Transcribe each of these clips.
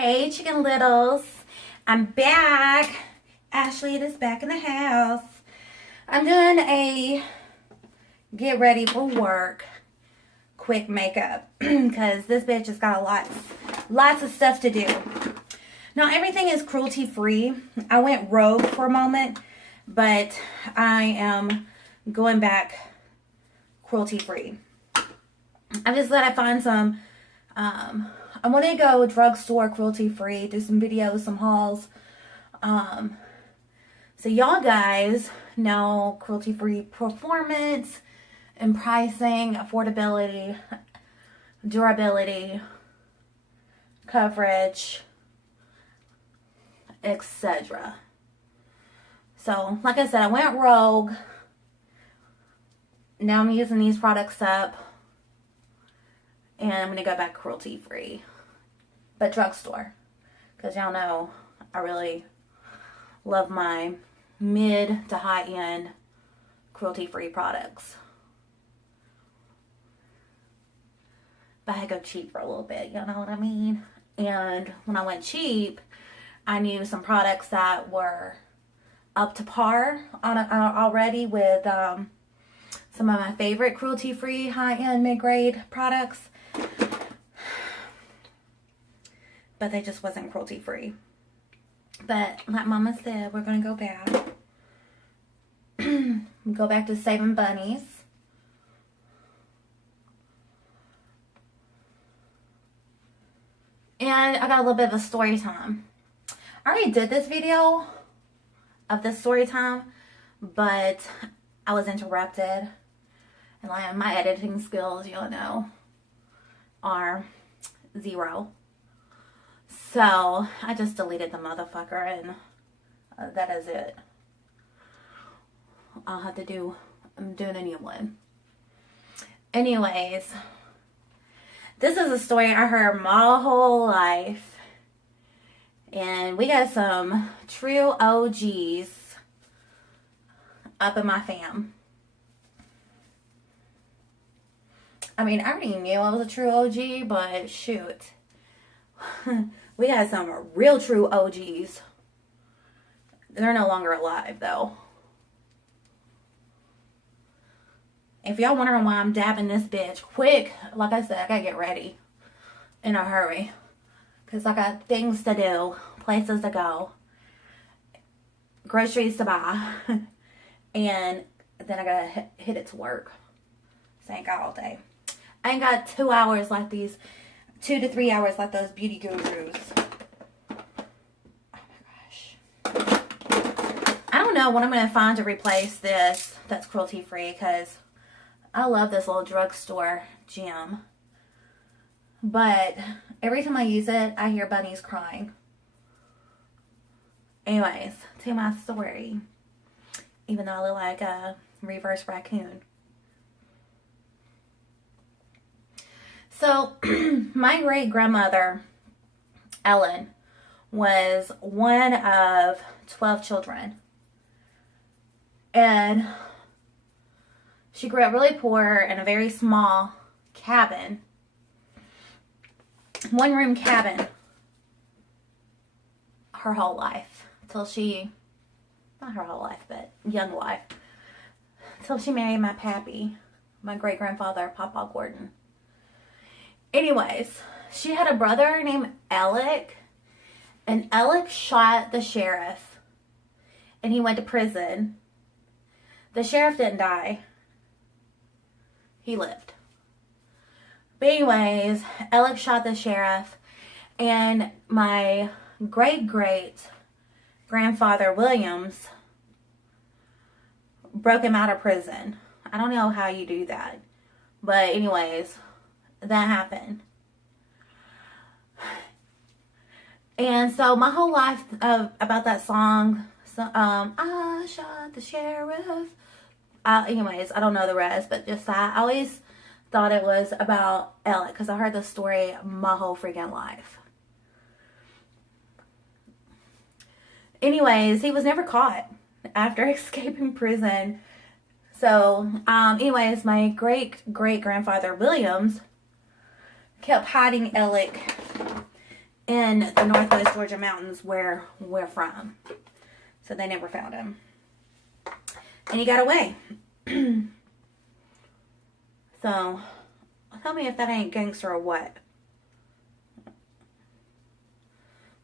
Hey, Chicken Littles. I'm back. Ashlita's back in the house. I'm doing a get ready for work quick makeup because this bitch has got lots of stuff to do. Now, everything is cruelty free. I went rogue for a moment, but I am going back cruelty free. I just thought I'd find some, I want to go drugstore cruelty free, do some videos, some hauls. So y'all guys know cruelty free performance and pricing, affordability, durability, coverage, etc. So, like I said, I went rogue. Now I'm using these products up. And I'm going to go back cruelty free. But drugstore. Because y'all know I really love my mid to high end cruelty free products. But I go cheap for a little bit, you know what I mean? And when I went cheap, I knew some products that were up to par already with some of my favorite cruelty free high end mid grade products. But they just wasn't cruelty free. But like Mama said, we're going to go back. Go back to saving bunnies. And I got a little bit of a story time. I already did this video of this story time, but I was interrupted. And like my editing skills, you'll know, are 0. So I just deleted the motherfucker, and that is it. I'm doing a new one. Anyways, this is a story I heard my whole life. And we got some true OGs up in my fam. I mean, I already knew I was a true OG, but shoot. We got some real true OGs. They're no longer alive, though. If y'all wondering why I'm dabbing this bitch quick, like I said, I gotta get ready in a hurry. Because I got things to do, places to go, groceries to buy, and then I gotta hit it to work. So I ain't got all day. I ain't got 2 hours like these, 2 to 3 hours like those beauty gurus. Oh my gosh. I don't know what I'm going to find to replace this that's cruelty free, because I love this little drugstore gem. But every time I use it, I hear bunnies crying. Anyways, to my story. Even though I look like a reverse raccoon. So, my great-grandmother, Ellen, was one of 12 children. And she grew up really poor in a very small cabin. One-room cabin. Her whole life. Till she, not her whole life, but young life. Till she married my pappy, my great-grandfather, Papa Gordon. Anyways, she had a brother named Alec, and Alec shot the sheriff, and he went to prison. The sheriff didn't die. He lived. But anyways, Alec shot the sheriff, and my great-great-grandfather Williams broke him out of prison. I don't know how you do that. But anyways, that happened. And so my whole life about that song, I shot the sheriff. Anyways, I don't know the rest, but just that. I always thought it was about Alec because I heard the story my whole freaking life. Anyways, he was never caught after escaping prison. So, anyways, my great-great-grandfather Williams kept hiding Alec in the Northwest Georgia mountains where we're from. So they never found him. And he got away. So, tell me if that ain't gangster or what.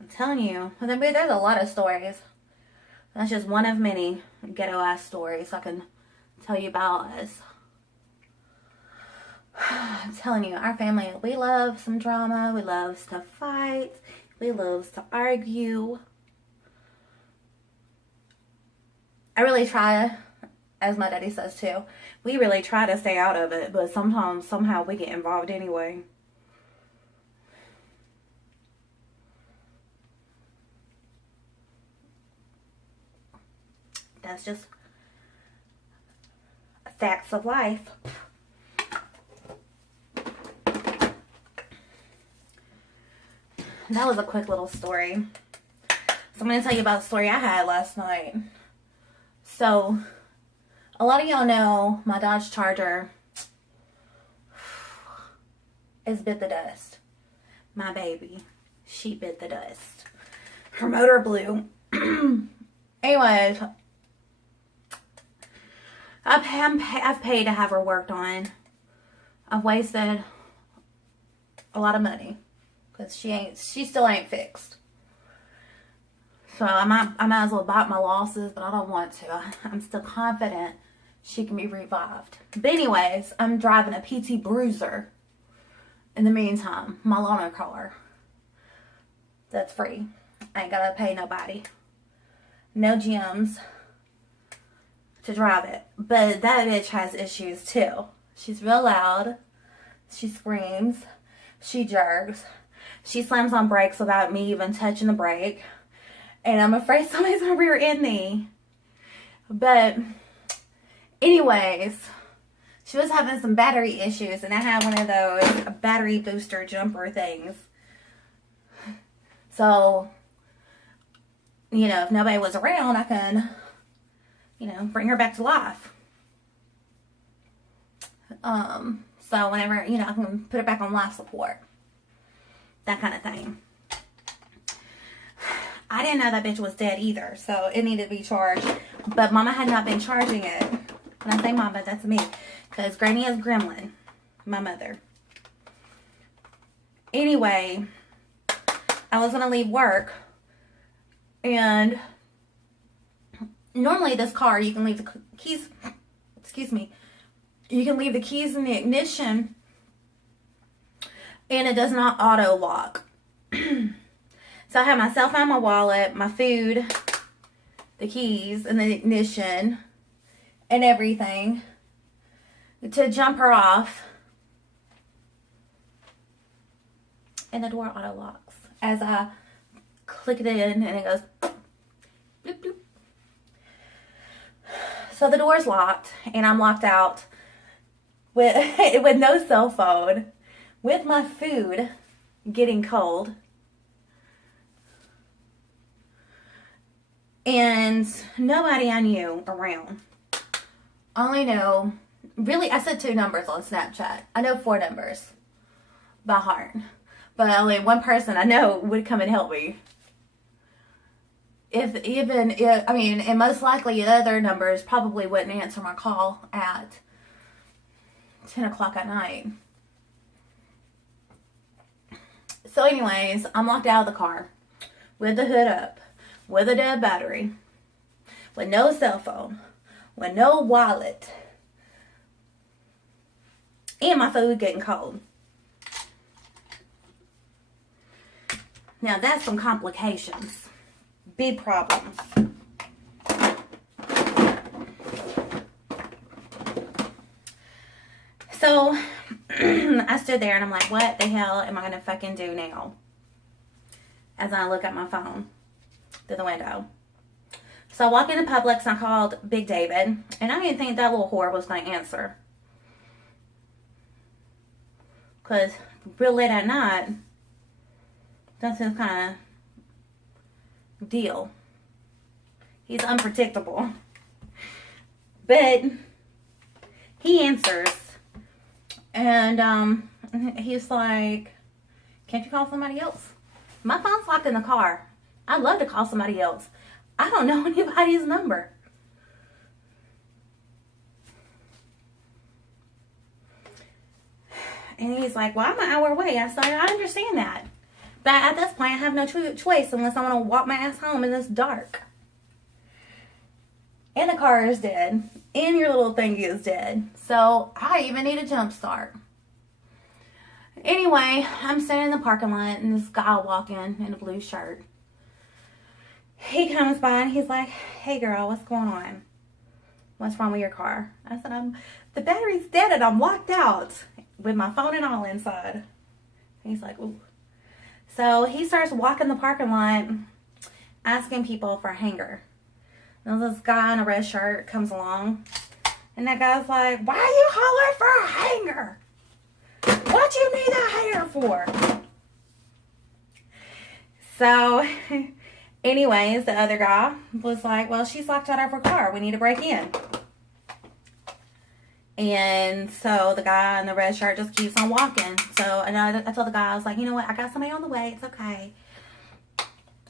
I'm telling you, there's a lot of stories. That's just one of many ghetto-ass stories I can tell you about us. I'm telling you, our family, we love some drama. We love to fight. We love to argue. I really try, as my daddy says too, we really try to stay out of it, but sometimes, somehow we get involved anyway. That's just facts of life. That was a quick little story. So I'm going to tell you about a story I had last night. So, a lot of y'all know my Dodge Charger is bit the dust. My baby, she bit the dust. Her motor blew. Anyways, I've paid to have her worked on. I've wasted a lot of money because she still ain't fixed. So I might as well bite my losses, but I don't want to. I'm still confident she can be revived. But anyways, I'm driving a PT Bruiser. In the meantime, my loaner car. That's free. I ain't gotta pay nobody. No gyms to drive it. But that bitch has issues too. She's real loud. She screams. She jerks. She slams on brakes without me even touching the brake. And I'm afraid somebody's gonna rear end me. But anyways, she was having some battery issues, and I had one of those battery booster jumper things. So, you know, if nobody was around, I can, you know, bring her back to life. So whenever, you know, I can put her back on life support. That kind of thing. I didn't know that bitch was dead either, so it needed to be charged. But Mama had not been charging it. When I say Mama, that's me. Because Granny is Gremlin. My mother. Anyway, I was going to leave work. And normally this car, you can leave the keys. Excuse me. You can leave the keys in the ignition. And it does not auto lock. So I have my cell phone, my wallet, my food, the keys, and the ignition, and everything to jump her off. And the door auto locks as I click it in, and it goes bloop, bloop. So the door's locked, and I'm locked out with no cell phone, with my food getting cold. And nobody I knew around. I only know, really, I said 2 numbers on Snapchat. I know 4 numbers by heart. But only one person I know would come and help me. And most likely the other numbers probably wouldn't answer my call at 10 o'clock at night. So anyways, I'm locked out of the car with the hood up. With a dead battery, with no cell phone, with no wallet, and my food getting cold. Now that's some complications. Big problems. So I stood there and I'm like, what the hell am I going to fucking do now? As I look at my phone through the window. So I walk into Publix and I called Big David, and I didn't think that little whore was going to answer. Because real late at night, that's his kind of deal. He's unpredictable. But he answers, and he's like, can't you call somebody else? My phone's locked in the car. I'd love to call somebody else. I don't know anybody's number. And he's like, well, I'm an hour away. I said, I understand that. But at this point, I have no choice unless I want to walk my ass home in this dark. And the car is dead. And your little thingy is dead. So I even need a jump start. Anyway, I'm standing in the parking lot and this guy walking in a blue shirt. He comes by and he's like, hey girl, what's going on? What's wrong with your car? I said, the battery's dead and I'm locked out with my phone and all inside. He's like, ooh. So he starts walking the parking lot asking people for a hanger. And this guy in a red shirt comes along and that guy's like, why are you hollering for a hanger? What you need a hanger for? So anyways, the other guy was like, well, she's locked out of her car. We need to break in. And so the guy in the red shirt just keeps on walking. So and I told the guy, I was like, you know what? I got somebody on the way. It's okay.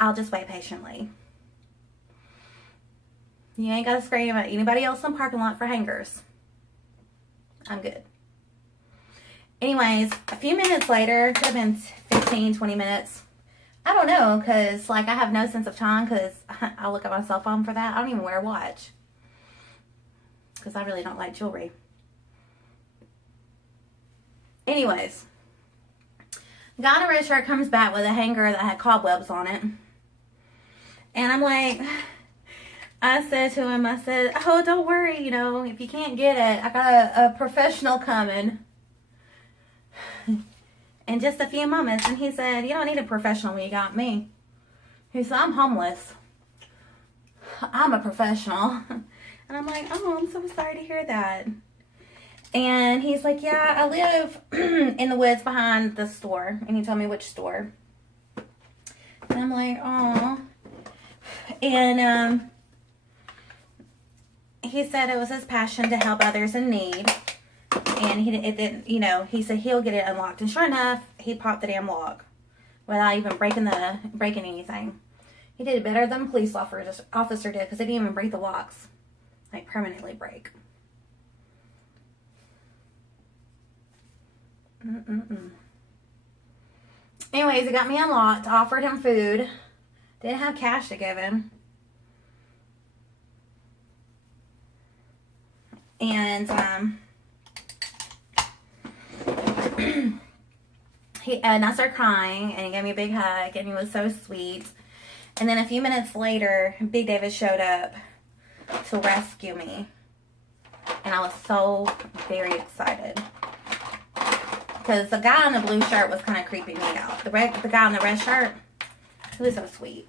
I'll just wait patiently. You ain't got to scream at anybody else in the parking lot for hangers. I'm good. Anyways, a few minutes later, could have been 15, 20 minutes. I don't know, because, like, I have no sense of time, because I look at my cell phone for that. I don't even wear a watch, because I really don't like jewelry. Anyways, the guy in a red shirt comes back with a hanger that had cobwebs on it. And I'm like, I said to him, I said, oh, don't worry, you know, if you can't get it, I got a professional coming. In just a few moments. And he said, you don't need a professional when you got me. He said, I'm homeless. I'm a professional. And I'm like, oh, I'm so sorry to hear that. And he's like, yeah, I live in the woods behind the store. And he told me which store. And I'm like, oh. And he said it was his passion to help others in need. And it didn't, you know, he said he'll get it unlocked. And sure enough, he popped the damn lock without even breaking anything. He did better than the police officer did, because they didn't even break the locks. Like, permanently break. Anyways, he got me unlocked, offered him food. Didn't have cash to give him. And, and I started crying, and he gave me a big hug, and he was so sweet. And then a few minutes later, Big David showed up to rescue me. And I was so very excited. Because the guy in the blue shirt was kind of creeping me out. The guy in the red shirt, he was so sweet.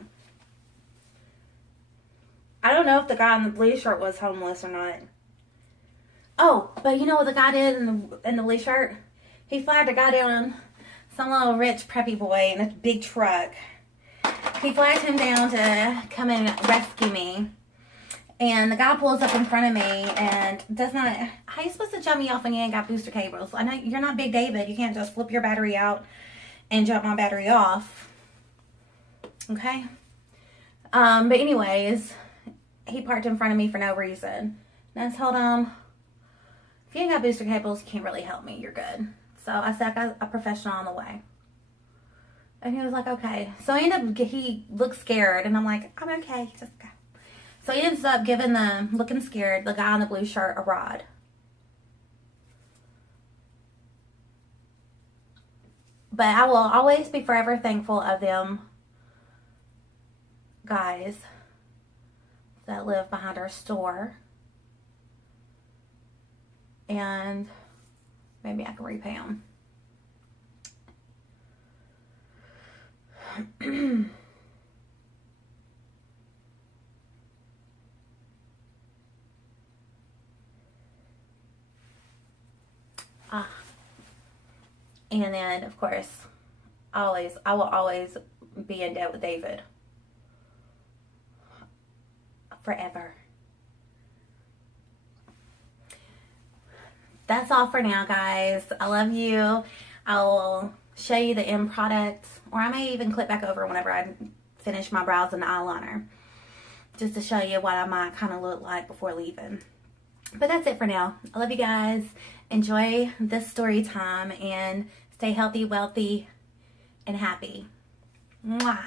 I don't know if the guy in the blue shirt was homeless or not. Oh, but you know what the guy did in the blue shirt? He flagged a guy down, some little rich preppy boy in a big truck. He flagged him down to come and rescue me. And the guy pulls up in front of me and does not... How are you supposed to jump me off when you ain't got booster cables? I know you're not Big David. You can't just flip your battery out and jump my battery off. Okay? But anyways, he parked in front of me for no reason. And I told him, if you ain't got booster cables, you can't really help me. You're good. So I said, I got a professional on the way. And he was like, okay. So he looked scared. And I'm like, I'm okay. Just go. So he ends up giving looking scared, the guy in the blue shirt a ride. But I will always be forever thankful of them guys that live behind our store. And maybe I can repay them. And then, of course, I will always be in debt with David. Forever. That's all for now, guys. I love you. I will show you the end product, or I may even clip back over whenever I finish my brows and eyeliner, just to show you what I might kind of look like before leaving. But that's it for now. I love you guys. Enjoy this story time and stay healthy, wealthy, and happy. Mwah.